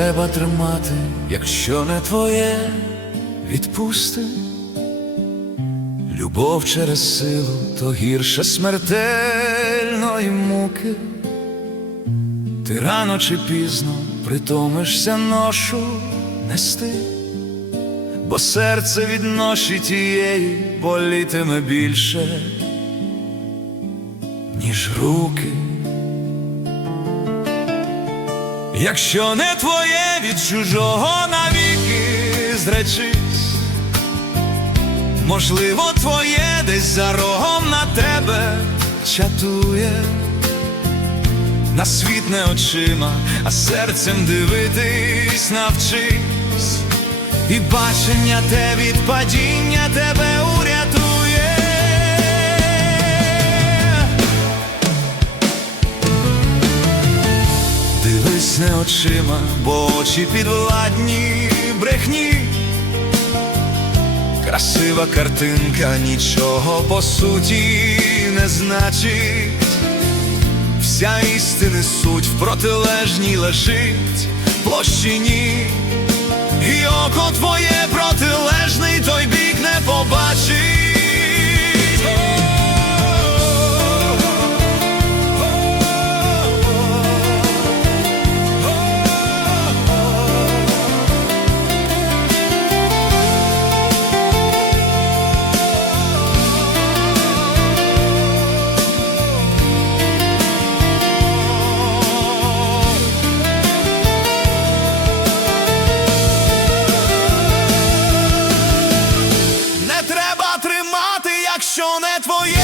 треба тримати, якщо не твоє, відпусти. Любов через силу то гірше смертельної муки. Ти рано чи пізно притомишся ношу нести, бо серце від тієї болітиме більше, ніж руки. Якщо не твоє від чужого навіки зречись, можливо, твоє десь за рогом на тебе чатує, на світ не очима, а серцем дивитись навчись, і бачення те від падіння тебе урятує. Дивись не очима, бо очі підвладні брехні. Красива картинка нічого по суті не значить. Вся істини суть в протилежній лежить площині, і око твоє протилежний якщо твоє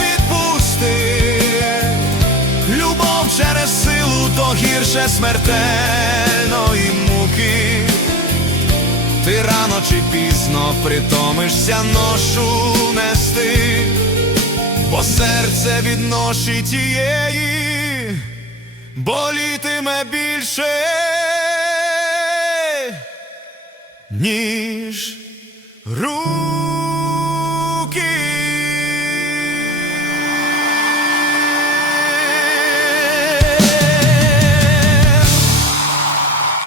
відпусти. Любов через силу то гірше смертельної муки. Ти рано чи пізно притомишся ношу нести, бо серце від ноші тієї болітиме більше, ніж руки.